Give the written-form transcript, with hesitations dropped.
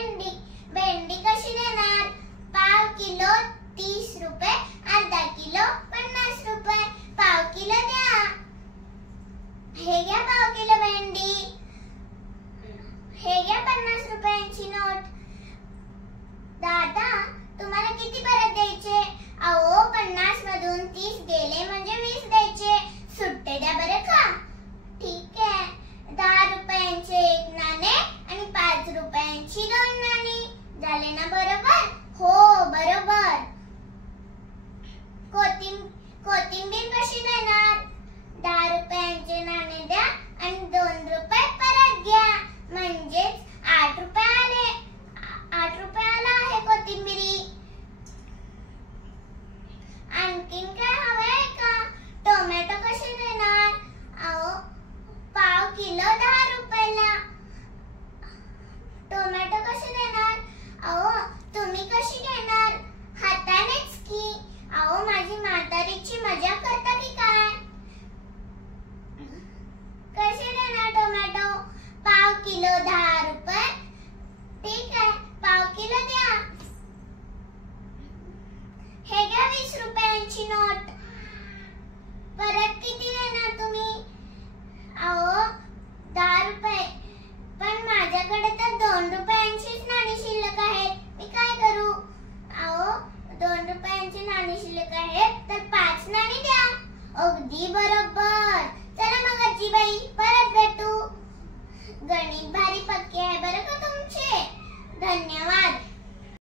भेंडी. भेंडी कशी देणार? पाव किलो 30 रुपये, अर्धा किलो 50 रुपये. पाव किलो द्या. हे घ्या पाव किलो भेंडी. हे घ्या 50 रुपयांची नोट. दादा तुम्हाला किती परत द्यायचे? अहो 50 मधून 30 गेले म्हणजे 20 द्यायचे. सुट्टे द्या बरं का. ठीक आहे. 10 रुपयांचे 1 नाणे आणि 5 रुपयांची 2 नाणी. झाले ना बरोबर? हो बरोबर. कोथिंबीर कशी देणार? 10 रुपयांचे नाणे द्या आणि 2 रुपये परत घ्या. म्हणजेच 8 रुपये आले. 8 रुपये आला आहे कोथिंबीरी. आणखीन काय हवंय का? टोमॅटो कसे देणार? अहो पाव किलो 10 रुपयाला. टोमॅटो कसे देणार? अहो तुम्ही कशी घेणार? हातानेच की. अहो माझी म्हातारीची मजा करता की काय? कसे देणार टोमॅटो? पाव किलो 10 रुपये. ठीक आहे, पाव किलो द्या. हे घ्या 20 रुपयांची नोट. परत किती देणार तुम्ही? अहो 10 रुपये. पण माझ्याकडे तर 2 रुपयांचीच नाणी शिल्लक आहेत. मी काय करू? अहो 2 रुपयांची नाणी शिल्लक आहेत तर 5 नाणी द्या. अगदी बरोबर.